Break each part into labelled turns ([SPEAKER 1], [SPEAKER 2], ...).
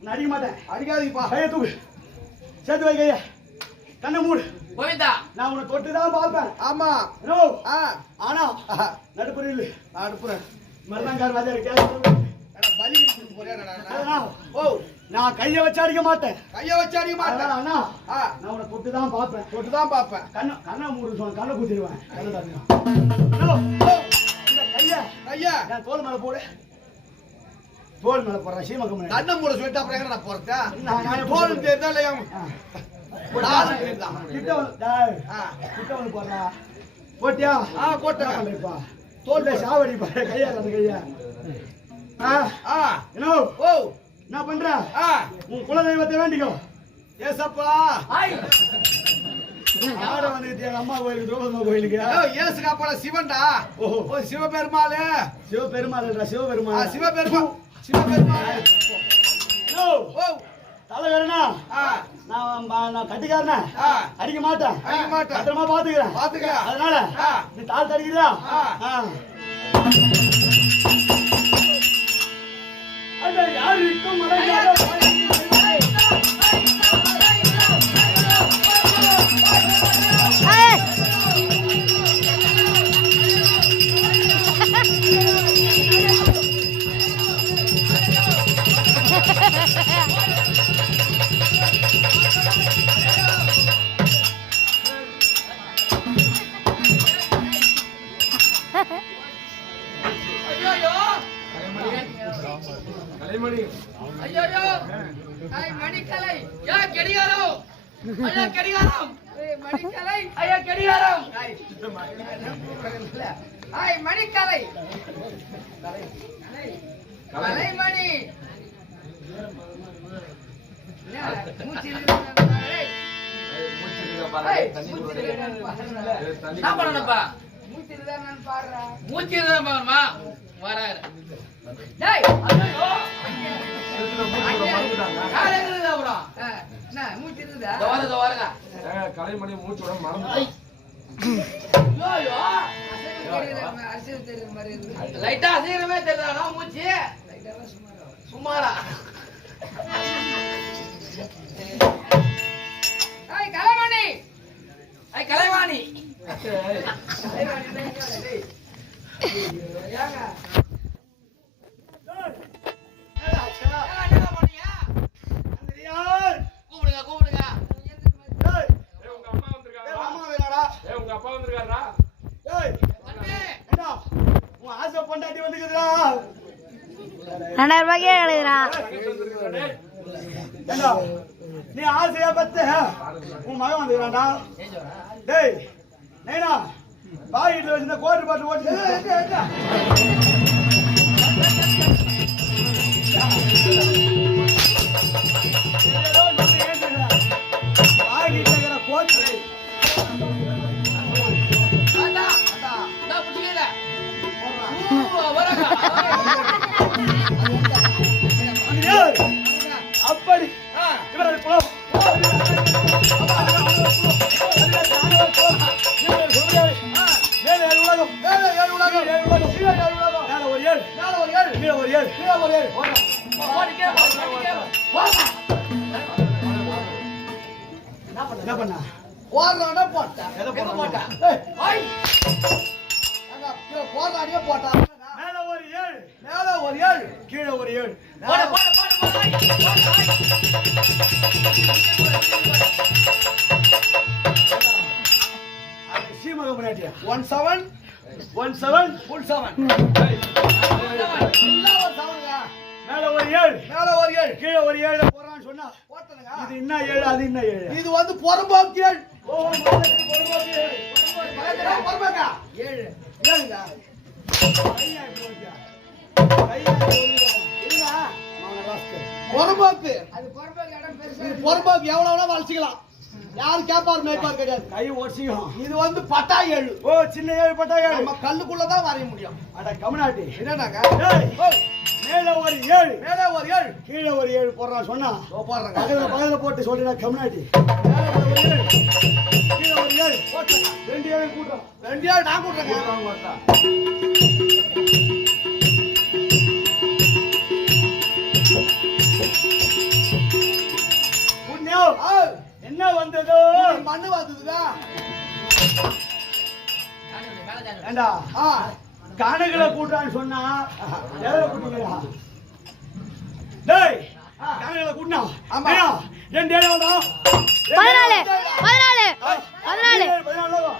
[SPEAKER 1] நான் அடிக்க மாட்டேன்
[SPEAKER 2] அடிக்காதீங்கப்பா
[SPEAKER 1] கையை தூக்கு. சேர்த்து வை கைய. கண்ணை மூடு.
[SPEAKER 3] கோவிந்தா.
[SPEAKER 1] நான் உன்னை தொட்டு தான் பார்ப்பேன்.
[SPEAKER 2] ஆமா.
[SPEAKER 1] நோ
[SPEAKER 2] ஆ.
[SPEAKER 1] ஆனா நடுப்புறையில்
[SPEAKER 2] நான் அனுப்புறேன்.
[SPEAKER 1] மருந்தாங்கார் கேட்டு
[SPEAKER 2] எடா, பலி ஓ.
[SPEAKER 1] நான் கையை வச்சு அடிக்க மாட்டேன்.
[SPEAKER 2] கைய வச்சு அடிக்க மாட்டேன்.
[SPEAKER 1] அண்ணா.
[SPEAKER 2] ஆ.
[SPEAKER 1] நான் உன்னை தொட்டு தான் பார்ப்பேன்.
[SPEAKER 2] தொட்டு தான் பார்ப்பேன்.
[SPEAKER 1] கண்ணை கண்ணை மூடு சொன்ன கண்ணை குத்திடுவேன். கண்ணை இந்த கைய.
[SPEAKER 2] கையா.
[SPEAKER 1] என் தோல் மேல போடு. தோல் மேல போடுறேன் சீமக்கம்
[SPEAKER 2] கண்ணை மூட சொல்லிட்டு அப்புறம் நான்
[SPEAKER 1] நான்
[SPEAKER 2] போன் தெரியுதா இல்லையா
[SPEAKER 1] கிட்ட கிட்ட வந்து போடுறா. போட்டியா?
[SPEAKER 2] ஆ
[SPEAKER 1] பண்ணிப்பா தோல்ல சாவடி பாரு கையா அந்த கையா. ஆ.
[SPEAKER 2] ஆ.
[SPEAKER 1] என்ன?
[SPEAKER 2] ஓ.
[SPEAKER 1] என்ன பண்ற?
[SPEAKER 2] ஆ.
[SPEAKER 1] உன் குலதெய்வத்தை வேண்டிக்கோ.
[SPEAKER 2] ஏசப்பா.
[SPEAKER 3] ஐய்
[SPEAKER 1] ஆட வந்துட்டு எங்க அம்மா கோயிலுக்கு திரௌபதி கோயிலுக்கு.
[SPEAKER 2] ஏ ஏசு காப்பாள சிவன்டா.
[SPEAKER 1] ஓஹோ.
[SPEAKER 2] ஓ சிவபெருமாளே.
[SPEAKER 1] சிவபெருமாள் சிவபெருமாள்.
[SPEAKER 2] சிவபெருமாள்.
[SPEAKER 1] தலைவரனா? நான் கட்டிக்காரனா? அடிக்க மாட்டேன். பத்திரமா பாத்துக்கிறேன்.
[SPEAKER 2] பாத்துக்க
[SPEAKER 1] அதனால. நீ
[SPEAKER 2] ஆ.
[SPEAKER 1] அது யாருக்கும் மறைக்காத
[SPEAKER 3] ஐயோ ஐய் மணிக்கலை! யா கடிகாரம்! ஐயா கடிகாரம்! ஏய் மணிக்கலை! ஐயா கடிகாரம்! ஐய் மணிக்கலை! கலைமணி என்ன பண்ணணும்ப்பா மூச்சு இருந்தா பாடுறேன் மூச்சு இருந்தா பாருமா வராரு டேய் ஐயோ இருக்குது அப்புறம் என்ன மூச்சு இருக்குதா வரத வரங்க.
[SPEAKER 4] கலைமணி மூச்சோட மறந்து
[SPEAKER 3] ஐயோ. லைட்டா அசைகிறமே தெரியல மூச்சு. சுமாரா ஐய்
[SPEAKER 5] ரெண்டாயிரம் ரூபாய்க்கே எழுதுறான்
[SPEAKER 1] நீ ஆசையா பத்த உன் மகன் வந்துக்கிறான்டா. டேய் நைனா பாக்கெட்ல வச்சிருந்த கோட்டு பாட்டு ஓட்டு பாக்கெட்ல இருக்கிற கோட்டு என்ன பண்ணா?
[SPEAKER 2] போடுறானே போட்டேன்
[SPEAKER 1] எதை
[SPEAKER 3] எங்க
[SPEAKER 1] போட்டா
[SPEAKER 3] போட்டா?
[SPEAKER 2] ஏய்.
[SPEAKER 3] ஐய்.
[SPEAKER 2] அங்க கீழே போடுறானே போட்டா.
[SPEAKER 1] மேலே ஒரு ஏழு.
[SPEAKER 2] மேலே ஒரு ஏழு.
[SPEAKER 1] கீழே ஒரு ஏழு.
[SPEAKER 3] போடு
[SPEAKER 1] சீமக முன்னாடியா?
[SPEAKER 2] One seven
[SPEAKER 1] one seven
[SPEAKER 2] full seven
[SPEAKER 1] மேலே ஒரு ஏழு.
[SPEAKER 2] மேலே ஒரு ஏழு.
[SPEAKER 1] கீழே ஒரு ஏழு போறான்னு சொன்னா இது என்ன ஏழு? அது என்ன ஏழு?
[SPEAKER 2] இது வந்து புறம்போக்கு ஏழு. புறம்போக்கா ஏழு. ஏழுங்க. புறம்போக்கு?
[SPEAKER 3] அது பொறுப்பாக இடம் பெருசா
[SPEAKER 2] புறம்போக்கு எவ்வளவு வளர்ச்சிக்கலாம் யாரும் கேட்பாரு மேய்ப்பார் கிடையாது.
[SPEAKER 1] கை ஒடிச்சிக்கும்
[SPEAKER 2] இது வந்து பட்டா ஏழு.
[SPEAKER 1] ஓ சின்ன ஏழு பட்டா ஏழு.
[SPEAKER 2] நம்ம கல்லுக்குள்ளதான் வரைய முடியும்.
[SPEAKER 1] அட கமநாட்டி
[SPEAKER 2] என்னடாங்க?
[SPEAKER 1] மேல ஒரு ஏழு.
[SPEAKER 2] மேலே ஒரு ஏழு.
[SPEAKER 1] கீழே ஒரு ஏழு போடுறான் சொன்னா.
[SPEAKER 2] போடுறேங்க
[SPEAKER 1] பக்கத்துல பக்கத்துல போட்டு சொல்லிடா கமநாட்டி மேல ஒரு ஏழு. கீழே ஒரு ஏழு.
[SPEAKER 2] போட்டுங்க
[SPEAKER 1] ரெண்டு ஏழு கூட்டம்
[SPEAKER 2] ரெண்டு ஏழு நான் கூட்டுறேங்க. ஆ,
[SPEAKER 1] என்ன வந்ததோ?
[SPEAKER 2] நீ மண்ணு வந்ததுடா.
[SPEAKER 1] ஏண்டா?
[SPEAKER 2] ஆ
[SPEAKER 1] கணக்குல கூட்டான்னு சொன்னா எதுல கூட்டிங்களா டேய் கணக்குல கூட்டினா.
[SPEAKER 2] ஆமா.
[SPEAKER 1] ரெண்டு ஏழு வந்தா?
[SPEAKER 5] பதினாலு பதினாலு பதினாலு.
[SPEAKER 1] பதினாலு.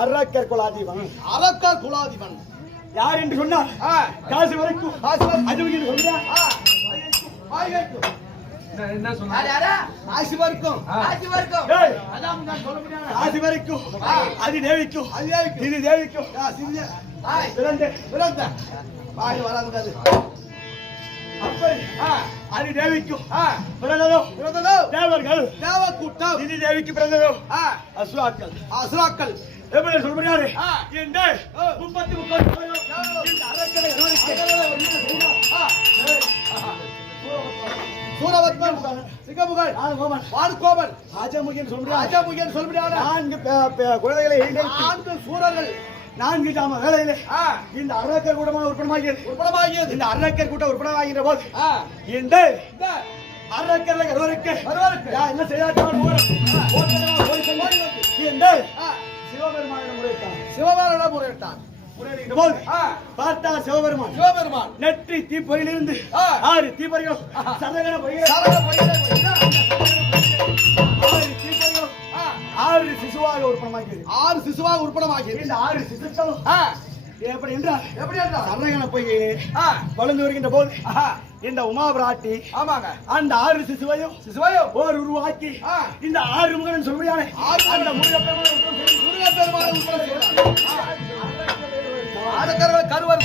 [SPEAKER 1] அரக்கர் குலாதீபம்
[SPEAKER 2] அரக்கர் குலாதிபன்
[SPEAKER 1] யார் என்று சொன்னார் காசு வரைக்கும்.
[SPEAKER 2] காசு.
[SPEAKER 1] அது
[SPEAKER 4] என்ன- என்ன சொன்னாரு
[SPEAKER 1] அது தேவிக்கும்
[SPEAKER 2] அது தேவிக்கும்.
[SPEAKER 1] இது தேவிக்கும்
[SPEAKER 2] ஆ, சிறிய
[SPEAKER 1] பிறந்த
[SPEAKER 2] விளந்த வாய் வராது
[SPEAKER 1] அப்படி
[SPEAKER 2] ஆ.
[SPEAKER 1] அது தேவிக்கும்
[SPEAKER 2] ஆ.
[SPEAKER 1] பிறந்ததோ
[SPEAKER 2] பிறந்ததோ
[SPEAKER 1] தேவர்கள்
[SPEAKER 2] தேவ கூட்டம்
[SPEAKER 1] இது தேவிக்கு பிறந்ததோ
[SPEAKER 2] ஆ.
[SPEAKER 1] அசுராக்கள்
[SPEAKER 2] அசுராக்கள்
[SPEAKER 1] எப்படி
[SPEAKER 2] ஆ.
[SPEAKER 1] இந்த முப்பத்தி முப்பது.
[SPEAKER 2] சூரவத்மன் சிங்கமுகன்
[SPEAKER 1] முடியாது.
[SPEAKER 2] ராஜமுகன் முடியாது
[SPEAKER 1] நான்கு குழந்தைகளை
[SPEAKER 2] ஆண்கள் சூரர்கள்.
[SPEAKER 1] நான்கு ஜாம வேலையிலே இந்த அரக்கர் கூட்டமாக உற்படமாகியது
[SPEAKER 2] உட்படமாகியது.
[SPEAKER 1] இந்த அரக்கர் கூட்டம் உற்படமாகின்ற போது இந்த அரக்கர்ல ஒருவருக்கு. யா, என்ன சென்று இந்த சிவபெருமானிடம்
[SPEAKER 2] முறையிட்டான்
[SPEAKER 1] போது
[SPEAKER 2] ஆ.
[SPEAKER 1] பார்த்தா சிவபெருமான்.
[SPEAKER 2] சிவபெருமான்.
[SPEAKER 1] நெற்றி தீப்பொறியிலிருந்து. ஆறு தீப்பொறிகள் சதகன பொறிகள்
[SPEAKER 2] சரவண பொய்யிலே.
[SPEAKER 1] ஆறு சிசுவாக
[SPEAKER 2] உட்படமாகியது
[SPEAKER 1] இந்த ஆறு சிசுக்களும் எப்படி என்றால்
[SPEAKER 2] எப்படி என்றால்
[SPEAKER 1] சரகன பொய்கையிலே
[SPEAKER 2] ஆ.
[SPEAKER 1] வளர்ந்து வருகின்ற போது இந்த உமா பிராட்டி
[SPEAKER 2] ஆமாங்க.
[SPEAKER 1] அந்த ஆறு சிசுவையும்
[SPEAKER 2] சிசுவாயோ.
[SPEAKER 1] ஓர் உருவாக்கி. இந்த ஆறு முகன்
[SPEAKER 2] ஆறு
[SPEAKER 1] அந்த முருகப்பெருமானை உருவம் செய்து
[SPEAKER 2] முருகன் பெருமானை உட்பட செய்தார் அரக்கர்கள் கருவர்.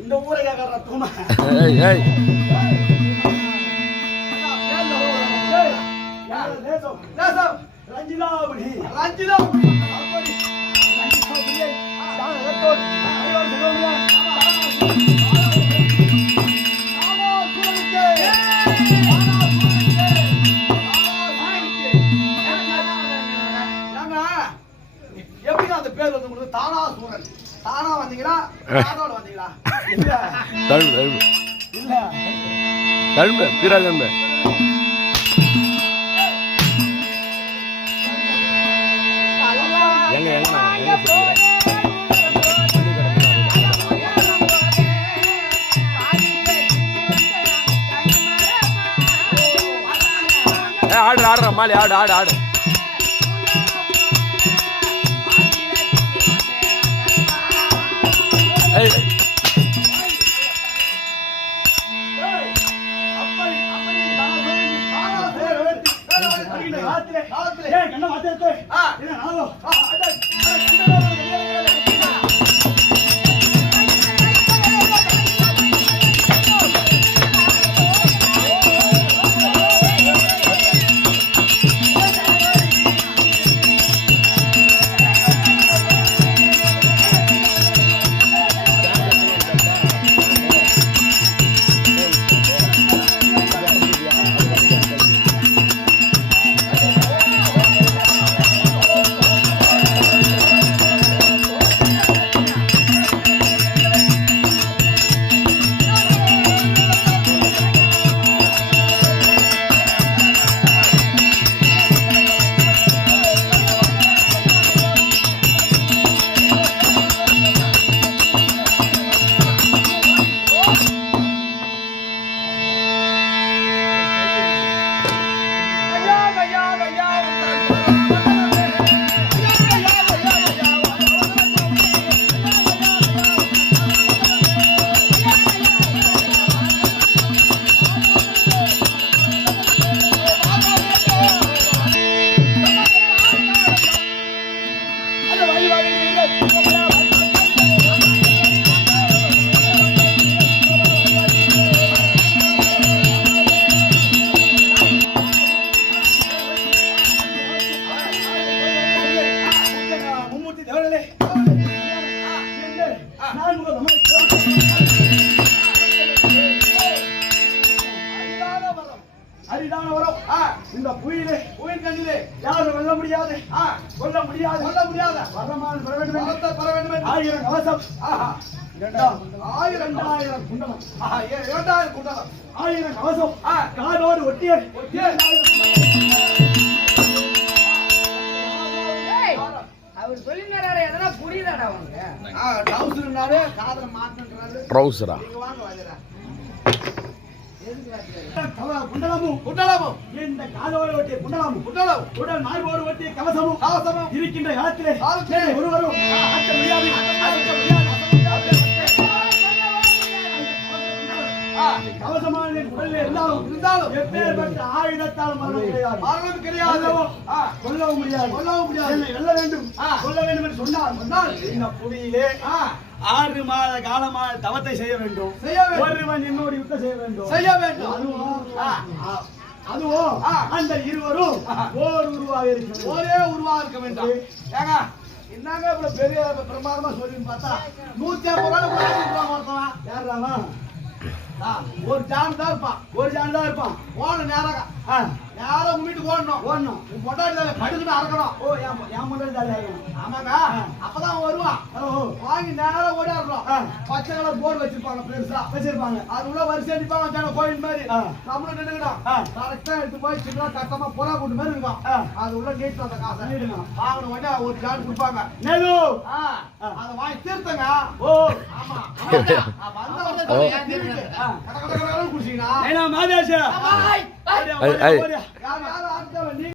[SPEAKER 1] இந்த ஊரை கேட்கற தூமா ரஞ்சிலாபுரி செல்வமியா
[SPEAKER 2] எப்படி அந்த பேர் வந்து தானா சூரன் தானா வந்தீங்களா? தானோட வந்தீங்களா?
[SPEAKER 1] இல்ல.
[SPEAKER 4] தழும்பு தழும்பு.
[SPEAKER 1] இல்ல.
[SPEAKER 4] தழும்பு எங்க எங்க எங்க சுத்துறேன்? ஏய் ஆடு ஆடுறா மாலி ஆடு ஆடு ஆடு. ஏய்.
[SPEAKER 1] அப்படி அப்படி தானா சொல்லி தானா கண்ணை மாத்திரத்தை
[SPEAKER 2] ஆ.
[SPEAKER 1] என்ன நாளோ வரமான பெற வேண்டும்
[SPEAKER 2] வரத்தை பெற வேண்டும்.
[SPEAKER 1] ஆயிரம் கவசம்
[SPEAKER 2] ஆஹா,
[SPEAKER 1] இரண்டாம்
[SPEAKER 2] ஆயிரம்
[SPEAKER 1] இரண்டாயிரம் குண்டலம்
[SPEAKER 2] ஆஹா, இரண்டாயிரம் குண்டலம்
[SPEAKER 1] ஆயிரம் கவசம்
[SPEAKER 2] ஆ.
[SPEAKER 1] காதோடு ஒட்டிய
[SPEAKER 2] ஒட்டிய.
[SPEAKER 3] அவர் சொல்லினாரு எதனா புரியுதாடா உனக்கு
[SPEAKER 2] ஆ, டவுசர்னாரு, காதுல மாட்டுன்றாரு.
[SPEAKER 4] ட்ரௌசரா
[SPEAKER 2] வாங்க.
[SPEAKER 1] கவ- குண்டலமும்
[SPEAKER 2] குண்டலமும்.
[SPEAKER 1] இந்த காதோடு ஒட்டிய குண்டலமும்
[SPEAKER 2] குண்டலம்
[SPEAKER 1] உடல் மார்போடு ஒட்டிய கவசமும்
[SPEAKER 2] கவசமும்.
[SPEAKER 1] இருக்கின்ற காலத்திலே ஒருவரும் முடியாது கவசமான உடலில் இருந்தாலும்
[SPEAKER 2] இருந்தாலும்.
[SPEAKER 1] எப்பேற்பட்ட ஆயுதத்தால் மரணம் கிடையாது.
[SPEAKER 2] மரணம் கிடையாது.
[SPEAKER 1] கொல்லவும் முடியாது.
[SPEAKER 2] கொல்லவும் முடியாது.
[SPEAKER 1] வெல்ல வேண்டும். கொல்ல வேண்டும் என்று சொன்னால்
[SPEAKER 2] சொன்னால்.
[SPEAKER 1] இந்த புவியிலே
[SPEAKER 2] ஆ,
[SPEAKER 1] ஆறு மாத காலமான தவத்தை செய்ய வேண்டும்.
[SPEAKER 2] செய்ய வேண்டும்.
[SPEAKER 1] ஒருவன் என்னோடு யுத்தம் செய்ய வேண்டும்.
[SPEAKER 2] செய்ய வேண்டும்.
[SPEAKER 1] அதுவும் அதுவும். அந்த இருவரும் ஓர் உருவாக இருக்கிறது
[SPEAKER 2] ஒரே உருவா இருக்க வேண்டும். ஏங்க என்னங்க இவ்வளவு பெரிய பிரமாதமா சொல்லின்னு பார்த்தா நூத்தி ஐம்பது
[SPEAKER 1] யாராமா
[SPEAKER 2] ஆ, ஒரு ஜான் தான் இருப்பான்.
[SPEAKER 1] ஒரு ஜான் தான் இருப்பான்.
[SPEAKER 2] ஓடணும் நேராக
[SPEAKER 1] ஆ,
[SPEAKER 2] நேரம் உங்க வீட்டுக்கு ஓடணும்
[SPEAKER 1] ஓடணும்.
[SPEAKER 2] உன் பொட்டாட்டி கடுக்குன்னு அறக்கணும்
[SPEAKER 1] ஓ என் என் ஜாலியாக இருக்கணும்.
[SPEAKER 2] ஆமாங்க அப்பதான் வருவான் வாங்கி நேரம் ஓடிடுறோம்
[SPEAKER 1] ஆ.
[SPEAKER 2] பச்சை கலர் போர்டு வச்சிருப்பாங்க பெருசா
[SPEAKER 1] வச்சிருப்பாங்க
[SPEAKER 2] அது உள்ள வரிசை அடிப்பாங்க ஜன கோயில் மாதிரி. நம்மளும் நின்றுக்கிட்டோம். கரெக்டா எடுத்து போய் சின்ன கட்டமா புறா கூட்டு மாதிரி இருக்கும். அது உள்ள நீட்டு அந்த காசை
[SPEAKER 1] நீட்டணும்.
[SPEAKER 2] வாங்கணும் உடனே ஒரு ஜான் கொடுப்பாங்க
[SPEAKER 1] நேரு.
[SPEAKER 2] அதை வாங்கி தீர்த்தங்க
[SPEAKER 1] ஓ
[SPEAKER 2] ஆமா கட கடன்னு குடிச்சீங்கன்னா
[SPEAKER 1] மாதேஷா અરે